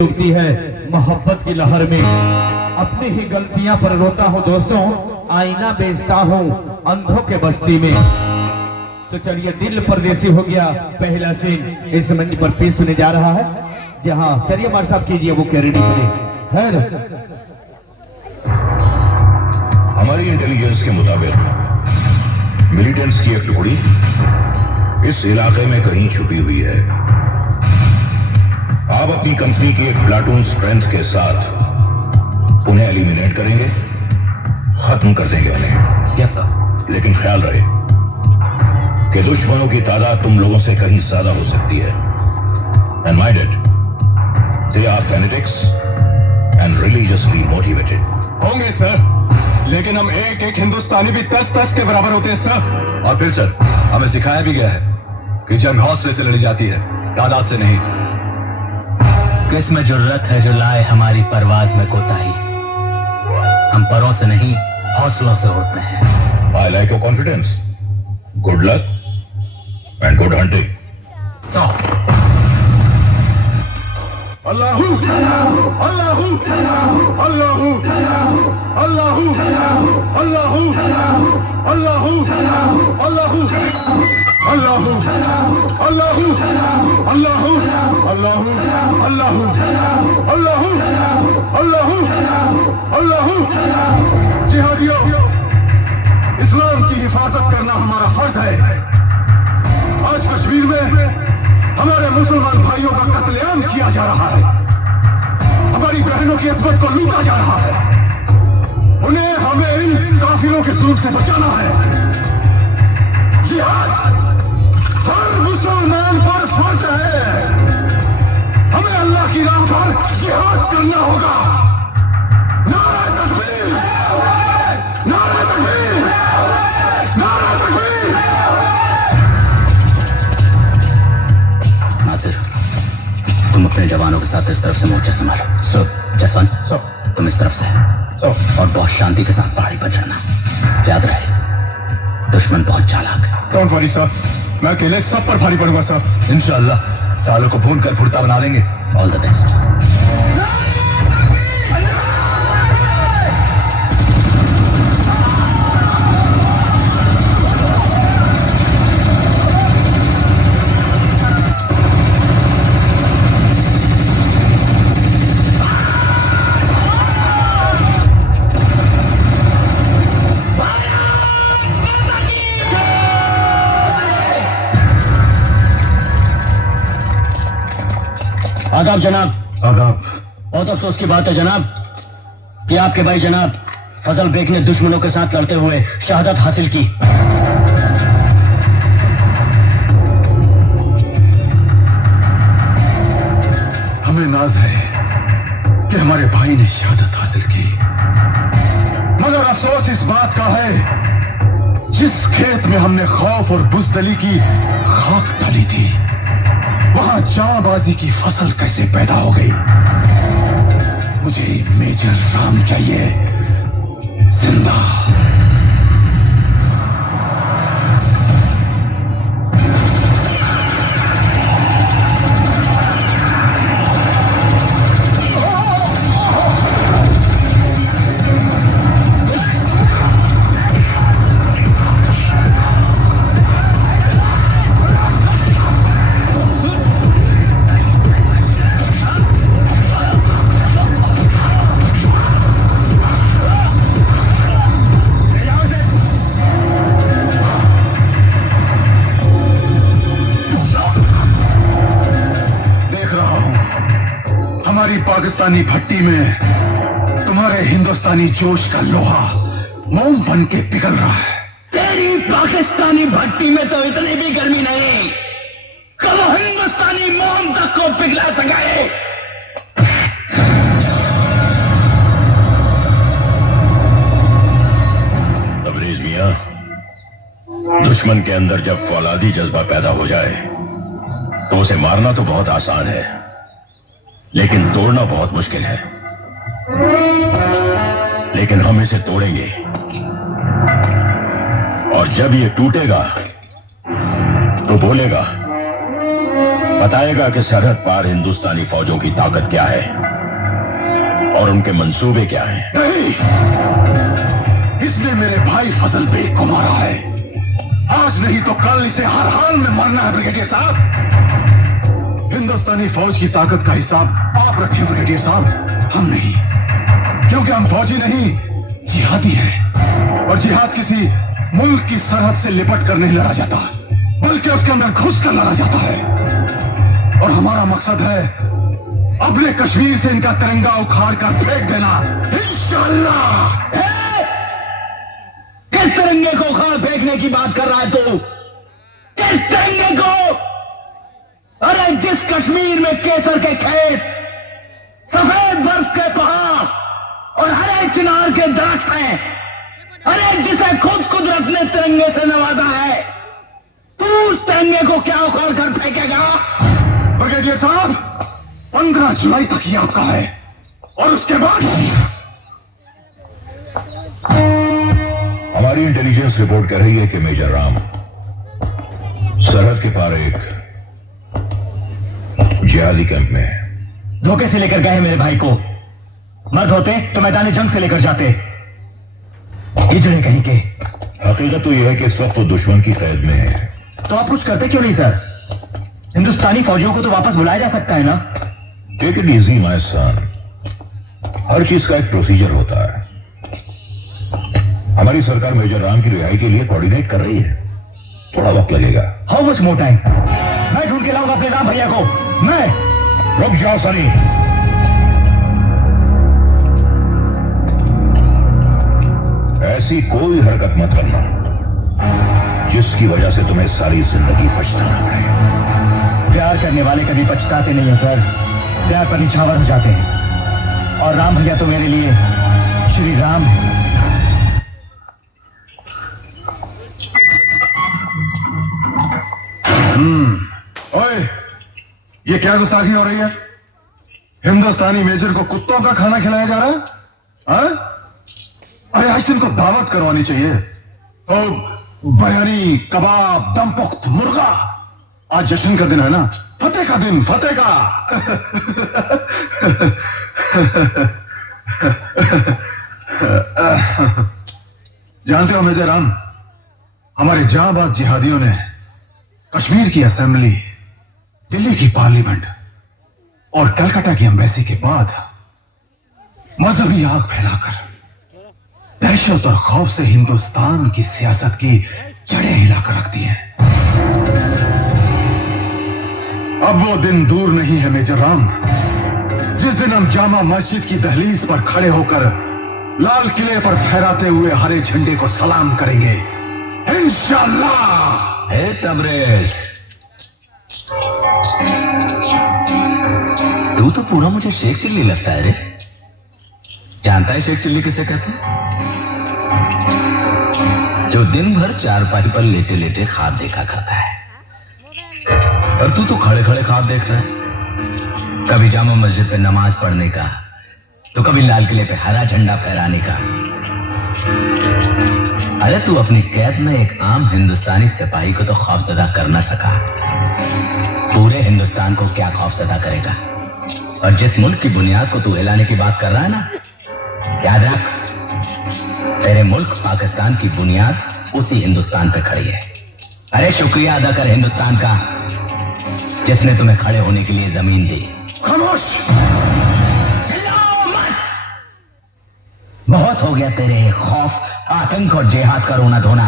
डूबती है मोहब्बत की लहर में। अपनी ही गलतियां पर रोता हूँ दोस्तों, आईना बेचता हूँ अंधों के बस्ती में। तो चलिए दिल परदेसी हो गया पहला सीन इस मंच पर पेश होने जा रहा है। जहां चलिए हमारे साथ कीजिए वो क्या रेडी है। हमारी इंटेलिजेंस के मुताबिक मिलिटेंट्स की एक टुकड़ी इस इलाके में कहीं छुपी हुई है। आप अपनी कंपनी की एक प्लाटून स्ट्रेंथ के साथ उन्हें एलिमिनेट करेंगे, खत्म कर देंगे उन्हें। Yes sir. लेकिन ख्याल रहे कि दुश्मनों की तादाद तुम लोगों से कहीं ज्यादा हो सकती है। And minded, they are fanatics and religiously motivated. होंगे सर, लेकिन हम एक एक हिंदुस्तानी भी 10-10 के बराबर होते हैं सर। और फिर सर, हमें सिखाया भी गया है कि जंग हौसले से लड़ी जाती है, तादाद से नहीं। किस में जुर्रत है जो लाए हमारी परवाज में कोताही। हम परों से नहीं हौसलों से उड़ते हैं। I like your confidence. Good luck and good hunting. सौ अल्लाहू अल्लाहू अल्लाहू अल्लाहू अल्लाहू अल्लाहू अल्लाहू अल्लाहू अल्लाहू अल्लाहू अल्लाहू अल्लाहू अल्लाहू अल्लाहू। जिहादियों, इस्लाम की हिफाजत करना हमारा फर्ज है। आज कश्मीर में हमारे मुसलमान भाइयों का कत्लेआम किया जा रहा है। हमारी बहनों की इस्मत को लूटा जा रहा है। उन्हें हमें इन काफिरों के जुल्म से बचाना है। जिहाद हर मुसलमान पर फर्ज है। हमें अल्लाह की राह पर जिहाद करना होगा। नारा तकबीर, नारा तकबीर, नारा तकबीर। नासिर, तुम अपने जवानों के साथ इस तरफ से मोर्चा संभालो। सर। जसवंत, सर। तुम इस तरफ से। सर। और बहुत शांति के साथ पहाड़ी पर चढ़ना। याद रहे, दुश्मन बहुत चालाक है। डोंट वरी सर, मैं अकेले सब पर भारी पड़ूंगा सर। इंशाअल्लाह सालों को भून कर भुरता बना लेंगे। All the best. आदाब जनाब। आदाब। बहुत अफसोस की बात है जनाब कि आपके भाई जनाब फजल बेग ने दुश्मनों के साथ लड़ते हुए शहादत हासिल की। हमें नाज है कि हमारे भाई ने शहादत हासिल की, मगर अफसोस इस बात का है जिस खेत में हमने खौफ और बुज़दिली की खाक डाली थी, वहां जांबाजी की फसल कैसे पैदा हो गई। मुझे मेजर राम चाहिए, जिंदा। हमारी पाकिस्तानी भट्टी में तुम्हारे हिंदुस्तानी जोश का लोहा मोम बन के पिघल रहा है। तेरी पाकिस्तानी भट्टी में तो इतनी भी गर्मी नहीं कि वो हिंदुस्तानी मोम तक को पिघला सके। तबरेज मियां, दुश्मन के अंदर जब फौलादी जज्बा पैदा हो जाए तो उसे मारना तो बहुत आसान है, लेकिन तोड़ना बहुत मुश्किल है। लेकिन हम इसे तोड़ेंगे, और जब ये टूटेगा तो बोलेगा बताएगा कि सरहद पार हिंदुस्तानी फौजों की ताकत क्या है और उनके मंसूबे क्या हैं। नहीं, इसने मेरे भाई फजल बेग को मारा है। आज नहीं तो कल इसे हर हाल में मरना है ब्रिगेडियर साहब। हिंदुस्तानी फौज की ताकत का हिसाब आप रखें ब्रिगेडियर साहब, हम नहीं, क्योंकि हम फौजी नहीं जिहादी हैं। और जिहाद किसी मुल्क की सरहद से लिपट कर नहीं लड़ा जाता, बल्कि उसके अंदर घुस कर लड़ा जाता है। और हमारा मकसद है अपने कश्मीर से इनका तिरंगा उखाड़ कर फेंक देना, इंशाअल्लाह। किस तिरंगे को उखाड़ फेंकने की बात कर रहा है तू? किस तिरंगे को? अरे जिस कश्मीर में केसर के खेत, सफेद बर्फ के पहाड़ और हरे चिनार के दरख्त हैं, अरे जिसे खुद कुदरत ने तिरंगे से नवाजा है, तू उस तिरंगे को क्या उखाड़ कर फेंकेगा? ब्रिगेडियर साहब, 15 जुलाई तक ये आपका है और उसके बाद हमारी इंटेलिजेंस रिपोर्ट कह रही है कि मेजर राम सरहद के पार एक जिहादी कैंप में है। धोखे से लेकर गए हैं मेरे भाई को। मर्द होते तो मैदानी जंग से लेकर जाते। हिजड़े कहीं के। हकीकत तो यह है कि इस वक्त वो दुश्मन की कैद में है। तो आप कुछ करते क्यों नहीं सर? हिंदुस्तानी फौजियों को तो वापस बुलाया जा सकता है ना? Take it easy my son, हर चीज का एक प्रोसीजर होता है। हमारी सरकार मेजर राम की रिहाई के लिए कोऑर्डिनेट कर रही है, थोड़ा वक्त लगेगा। How much more time? मैं ढूंढ के लाऊंगा अपने राम भैया को। मैं रुक जाओ सनी, ऐसी कोई हरकत मत करना जिसकी वजह से तुम्हें सारी जिंदगी पछताना पड़े। प्यार करने वाले कभी पछताते नहीं है सर, प्यार पर निछावर हो जाते हैं। और राम भैया तो मेरे लिए श्री राम है। ओए, ये क्या गुस्ताखी हो रही है? हिंदुस्तानी मेजर को कुत्तों का खाना खिलाया जा रहा है? हाँ? अरे आज तुमको दावत करवानी चाहिए। तो बयानी, कबाब, दम पुख्त, मुर्गा। आज जश्न का दिन है ना, फतेह का दिन, फतेह का। जानते हो मेजर राम, हमारे जाबाज जिहादियों ने कश्मीर की असेंबली, दिल्ली की पार्लियामेंट और कलकत्ता की एम्बेसी के बाद मजहबी आग फैलाकर दहशत और खौफ से हिंदुस्तान की सियासत की जड़ें हिलाकर रखती हैं। अब वो दिन दूर नहीं है मेजर राम, जिस दिन हम जामा मस्जिद की दहलीज पर खड़े होकर लाल किले पर फहराते हुए हरे झंडे को सलाम करेंगे, इंशाअल्लाह। हे तबरेज, तू तो पूरा मुझे शेख चिल्ली लगता है रे। जानता है शेख चिल्ली किसे कहते हैं? जो दिन भर चारपाई पर लेटे लेटे ख्वाब देखा करता है। और तू तो खड़े खड़े ख्वाब देख रहा है, कभी जामा मस्जिद पे नमाज पढ़ने का, तो कभी लाल किले पे हरा झंडा फहराने का। अरे तू अपनी कैद में एक आम हिंदुस्तानी सिपाही को तो खौफजदा कर ना सका, पूरे हिंदुस्तान को क्या खौफजदा करेगा? और जिस मुल्क की बुनियाद को तू हिलाने की बात कर रहा है ना, याद रख, तेरे मुल्क पाकिस्तान की बुनियाद उसी हिंदुस्तान पे खड़ी है। अरे शुक्रिया अदा कर हिंदुस्तान का, जिसने तुम्हें खड़े होने के लिए जमीन दी। खामोश! चिल्लाओ मत! बहुत हो गया तेरे खौफ, आतंक और जिहाद का रोना धोना।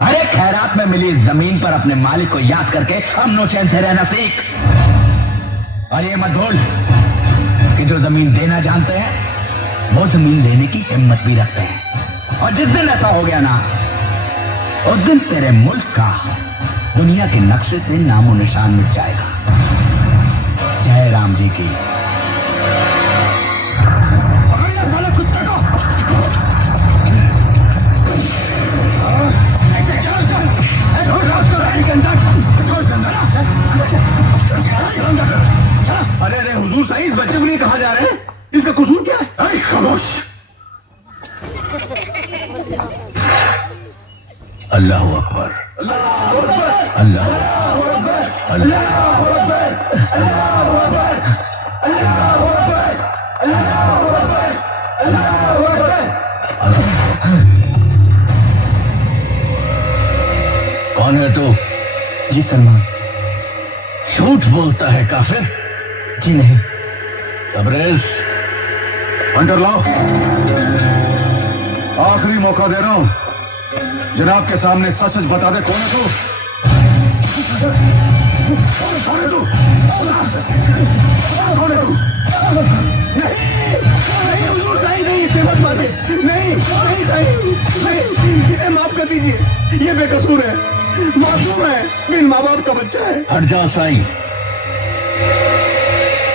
अरे खैरात में मिली जमीन पर अपने मालिक को याद करके अमनो चैन से रहना सीख। और ये मत भूल कि जो जमीन देना जानते हैं वो जमीन लेने की हिम्मत भी रखते हैं। और जिस दिन ऐसा हो गया ना, उस दिन तेरे मुल्क का दुनिया के नक्शे से नामो निशान मिट जाएगा। जय राम जी की। कुत्ते को ऐसे अरे अरे हुजूर साईं, इस बच्चे को लिए कहा जा रहे हैं? इसका कसूर क्या है? अरे खामोश! अल्लाह अकबर, अल्लाह अकबर, अल्लाह कौन है तू? जी सलमान। झूठ बोलता है काफिर। जी नहीं। तबरेज, हंटर लाओ, आखिरी मौका दे रहा हूं, जनाब के सामने सच सच बता दे, कौन है तू? कौन है तू? कौन है तू? नहीं हुजूर साईं, नहीं, इसे मत मारे। नहीं नहीं साईं, नहीं, इसे माफ कर दीजिए, ये बेकसूर है, मासूम है, बिन माँ बाप का बच्चा है। हट जाओ साईं।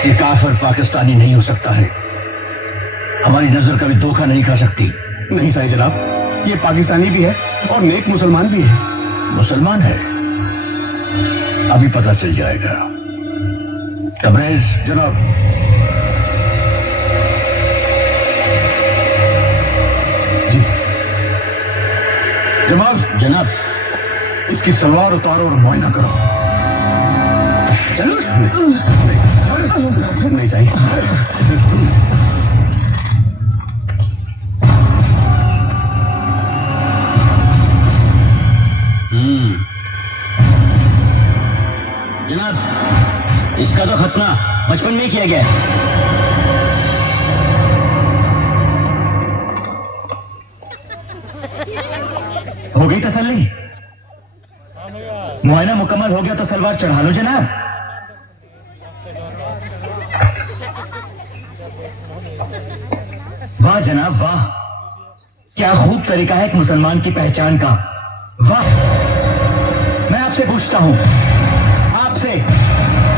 ये काफिर पाकिस्तानी नहीं हो सकता है। हमारी नजर कभी धोखा नहीं खा सकती। नहीं साईं जनाब, ये पाकिस्तानी भी है और नेक मुसलमान भी है। मुसलमान है, अभी पता चल जाएगा। तबरेज, जनाब, जी जमाल, जनाब। इसकी सलवार उतारो और मुआयना करो। चलो। नहीं साईं। जनाब, इसका तो खतना बचपन में ही किया गया है। हो गई तसल्ली? मुआयना मुकम्मल हो गया तो सलवार चढ़ा लो जनाब। वाह जनाब वाह, क्या खूब तरीका है एक मुसलमान की पहचान का। वाह। मैं आपसे पूछता हूं, आपसे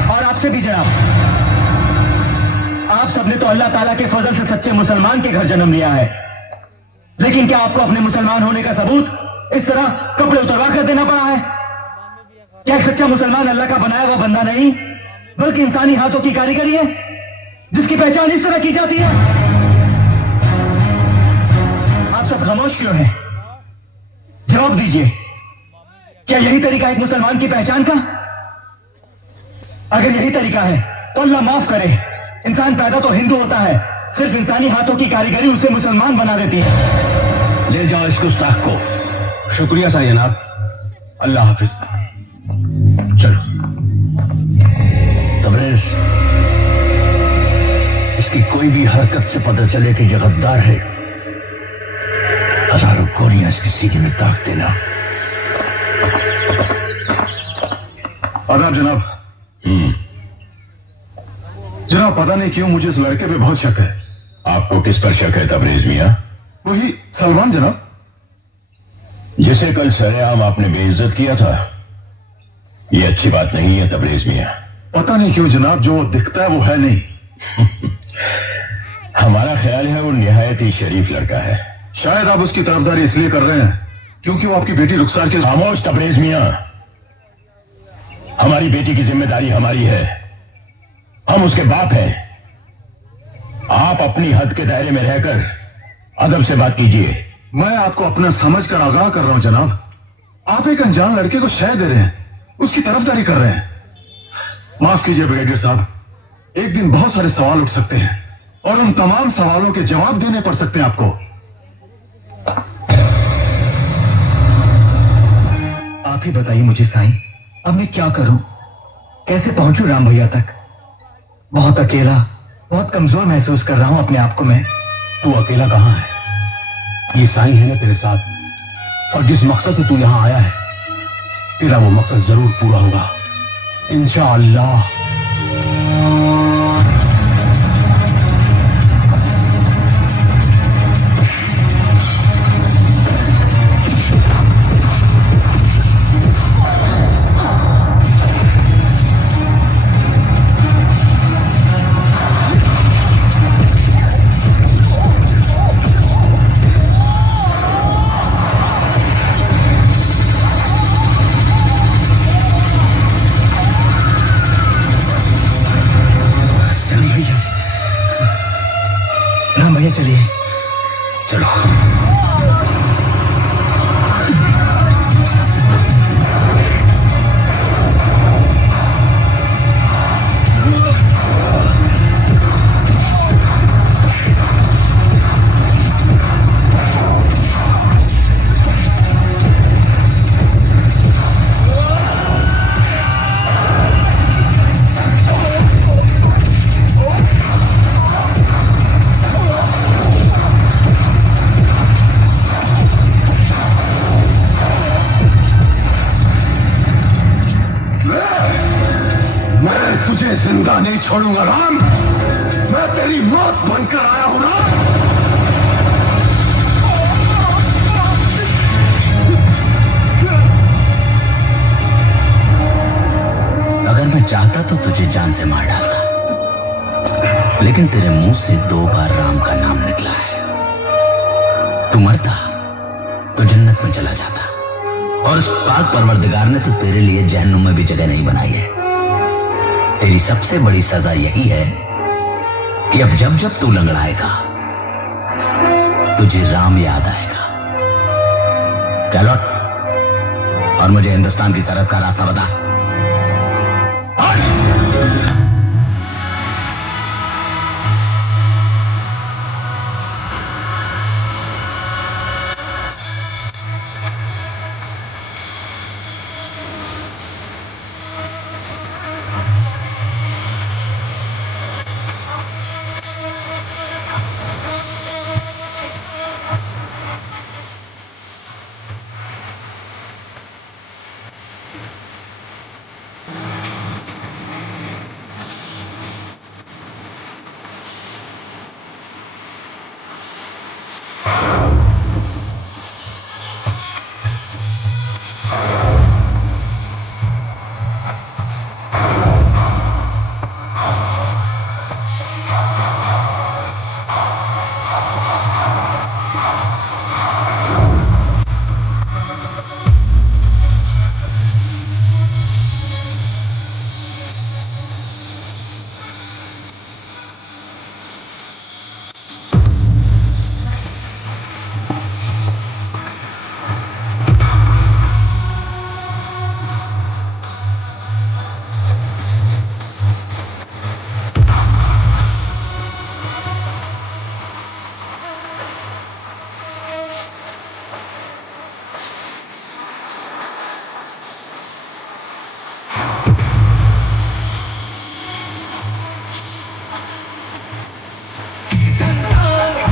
और आपसे भी जनाब, आप सबने तो अल्लाह ताला के फजल से सच्चे मुसलमान के घर जन्म लिया है, लेकिन क्या आपको अपने मुसलमान होने का सबूत इस तरह कपड़े उतरवा कर देना पड़ा है? क्या एक सच्चा मुसलमान अल्लाह का बनाया हुआ बंदा नहीं, बल्कि इंसानी हाथों की कारीगरी है, जिसकी पहचान इस तरह की जाती है? आप सब खामोश क्यों हैं? जवाब दीजिए, क्या यही तरीका एक मुसलमान की पहचान का? अगर यही तरीका है तो अल्लाह माफ करे, इंसान पैदा तो हिंदू होता है, सिर्फ इंसानी हाथों की कारीगरी उसे मुसलमान बना देती है। ले जाओ इस गुस्ताख को। शुक्रिया साईं जनाब, अल्लाह हाफिज। चलो। तबरेज, इसकी कोई भी हरकत से पता चले कि ये गद्दार है, हजारों गोलियां इसकी सीने में दाग देना। आदाब जनाब। जनाब, पता नहीं क्यों मुझे इस लड़के पे बहुत शक है। आपको किस पर शक है तबरेज मियां? वही सलमान जनाब, जिसे कल सरेआम आपने बेइज्जत किया था। ये अच्छी बात नहीं है तबरेज मियां। पता नहीं क्यों जनाब, जो वो दिखता है वो है नहीं। हमारा ख्याल है वो निहायत ही शरीफ लड़का है। शायद आप उसकी तरफदारी इसलिए कर रहे हैं क्योंकि वो आपकी बेटी रुखसार के। खामोश तबरेज मियां, हमारी बेटी की जिम्मेदारी हमारी है, हम उसके बाप हैं। आप अपनी हद के दायरे में रहकर अदब से बात कीजिए। मैं आपको अपना समझ कर आगाह कर रहा हूं जनाब। आप एक अनजान लड़के को शय दे रहे हैं, उसकी तरफदारी कर रहे हैं। माफ कीजिए ब्रिगेडियर साहब, एक दिन बहुत सारे सवाल उठ सकते हैं और उन तमाम सवालों के जवाब देने पड़ सकते हैं आपको। आप ही बताइए मुझे साईं, अब मैं क्या करूं, कैसे पहुंचूं राम भैया तक? बहुत अकेला, बहुत कमजोर महसूस कर रहा हूं अपने आप को मैं। तू अकेला कहां है? ये साईं है ना तेरे साथ, और जिस मकसद से तू यहां आया है, तेरा वो मकसद जरूर पूरा होगा इंशाअल्लाह। राम भैया चलिए। चलो। छोड़ूंगा राम। मैं तेरी मौत बनकर आया हूं राम। अगर मैं चाहता तो तुझे जान से मार डालता, लेकिन तेरे मुंह से 2 बार राम का नाम निकला है। तू मरता तो जन्नत में चला जाता, और उस पाक परवरदिगार ने तो तेरे लिए जहन्नुम में भी जगह नहीं बनाई है। तेरी सबसे बड़ी सजा यही है कि अब जब जब तू लंगड़ाएगा तुझे राम याद आएगा। क्या लौट और मुझे हिंदुस्तान की सरहद का रास्ता बता।